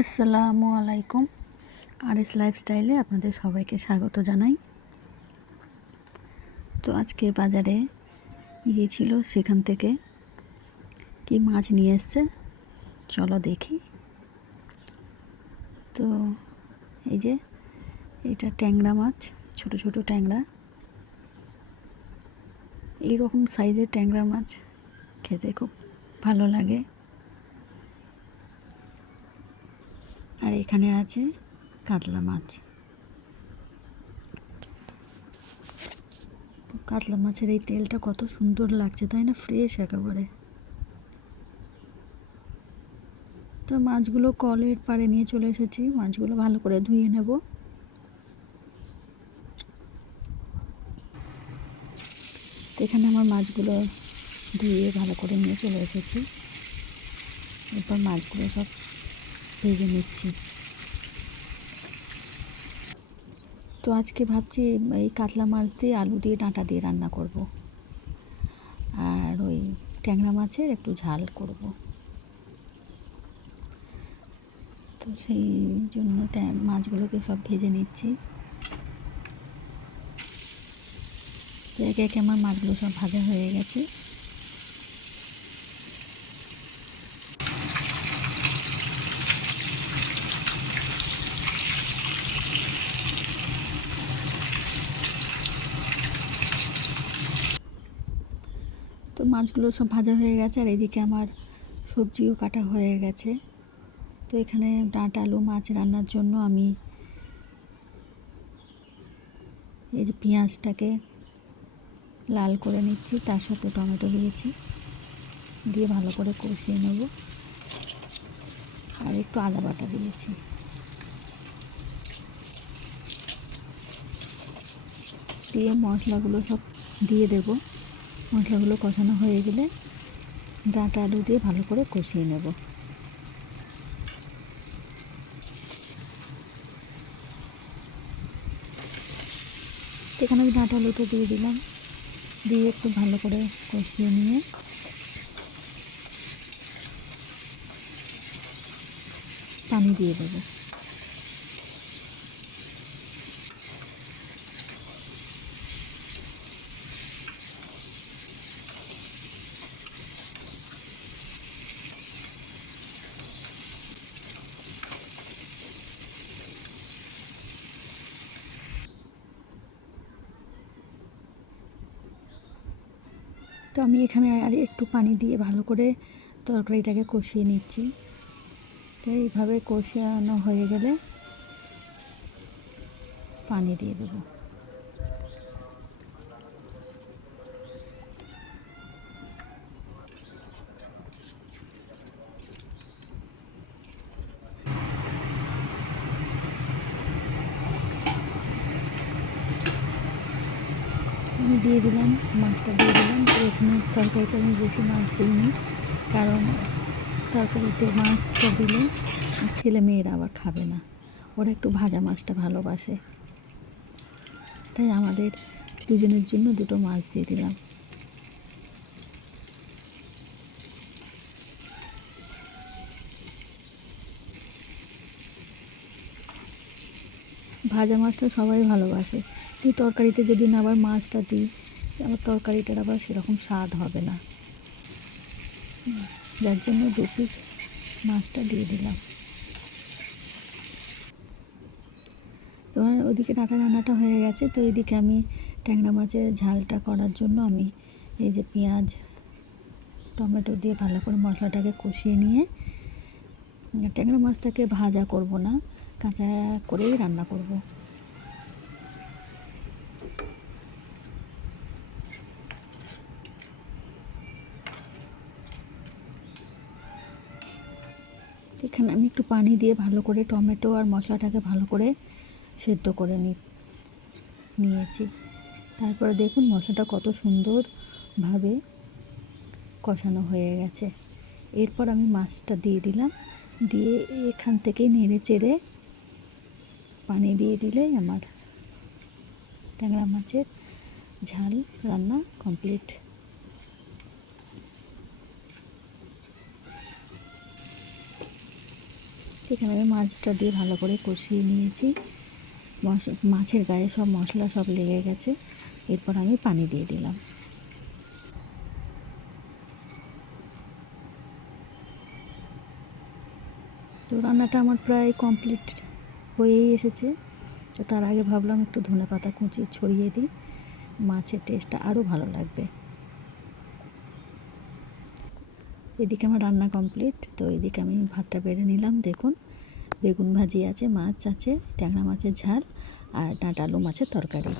আসসালামু আলাইকুম। আরএস লাইফস্টাইলে আপনাদের সবাইকে স্বাগত জানাই। তো আজকে বাজারে গিয়েছিল, সেখান থেকে কি মাছ নিয়ে এসছে চলো দেখি। তো এই যে এটা ট্যাংরা মাছ, ছোট ছোট ট্যাংরা। এইরকম সাইজের ট্যাংরা মাছ খেতে খুব ভালো লাগে। আর এখানে আছে কাতলা মাছ। কাতলা মাছের এই তেলটা কত সুন্দর লাগছে, তাই না? ফ্রেশ একেবারে। তো মাছগুলো কলের পাড়ে নিয়ে চলে এসেছি, মাছগুলো ভালো করে ধুয়ে নেব। তো এখানে আমার মাছগুলো ধুয়ে ভালো করে নিয়ে চলে এসেছি। এরপর মাছগুলো সব ভেজে নিচ্ছি। তো আজকে ভাবছি এই কাতলা মাছ দিয়ে আলু দিয়ে ডাঁটা দিয়ে রান্না করব, আর ওই ট্যাংরা মাছের একটু ঝাল করব। তো সেই জন্য মাছগুলোকে সব ভেজে নিচ্ছি। একে একে আমার মাছগুলো সব ভাজা হয়ে গেছে। তো মাছগুলো সব ভাজা হয়ে গেছে, আর এদিকে আমার সবজিও কাটা হয়ে গেছে। তো এখানে ডাঁটা আলু মাছ রান্নার জন্য আমি এই যে পেঁয়াজটাকে লাল করে নিচ্ছি, তার সাথে টমেটো দিয়েছি, দিয়ে ভালো করে কষিয়ে নেব। আর একটু আদা বাটা দিয়েছি। দিয়ে মশলাগুলো সব দিয়ে দেব। মশলাগুলো কষানো হয়ে গেলে ডাঁটা আলু দিয়ে ভালো করে কষিয়ে নেব। এখানে আমি ডাঁটা আলুটা দিয়ে দিলাম, দিয়ে একটু ভালো করে কষিয়ে নিয়ে পানি দিয়ে দেবো। তো আমি এখানে আর একটু পানি দিয়ে ভালো করে তরকারিটাকে কষিয়ে নিচ্ছি। তো এইভাবে কষানো হয়ে গেলে পানি দিয়ে দেবো। আমি দিয়ে দিলাম, মাছটা দিয়ে দিলাম। তো এখানে তরকারিতে আমি বেশি মাছ দিইনি, কারণ তরকারিতে মাছটা দিলে ছেলে মেয়েরা আবার খাবে না, ওরা একটু ভাজা মাছটা ভালোবাসে। তাই আমাদের দুজনের জন্য দুটো মাছ দিয়ে দিলাম। ভাজা মাছটা সবাই ভালোবাসে, কিন্তু তরকারিতে যদি না আবার মাছটা দিই, আবার তরকারিটার আবার সেরকম স্বাদ হবে না। যার জন্য 2 পিস মাছটা দিয়ে দিলাম। তো ওইদিকে ডাঁটা রান্নাটা হয়ে গেছে। তো এইদিকে আমি ট্যাংরা মাছের ঝালটা করার জন্য আমি এই যে পেঁয়াজ টমেটো দিয়ে ভালো করে মশলাটাকে কষিয়ে নিয়ে, ট্যাংরা মাছটাকে ভাজা করব না, কাঁচা করেই রান্না করব। এখানে আমি একটু পানি দিয়ে ভালো করে টমেটো আর মশলাটাকে ভালো করে সেদ্ধ করে নিয়েছি। তারপরে দেখুন মশলাটা কত সুন্দরভাবে কষানো হয়ে গেছে। এরপর আমি মাছটা দিয়ে দিলাম, দিয়ে এখান থেকেই নেড়ে চেড়ে পানি দিয়ে দিলেই আমার ট্যাংরা মাছের ঝাল রান্না কমপ্লিট। এখানে আমি মাছটা দিয়ে ভালো করে কষিয়ে নিয়েছি। মাছের গায়ে সব মশলা সব লেগে গেছে। এরপর আমি পানি দিয়ে দিলাম। তো রান্নাটা আমার প্রায় কমপ্লিট হয়েই এসেছে। তো তার আগে ভাবলাম একটু ধনেপাতা কুচি ছড়িয়ে দিই, মাছের টেস্টটা আরও ভালো লাগবে। এদিকে আমার রান্না কমপ্লিট। তো এদিকে আমি ভাতটা বেড়ে নিলাম। দেখুন, বেগুন ভাজি আছে, মাছ আছে, ট্যাংরা মাছের ঝাল আর ডাঁটা আলু মাছের তরকারি।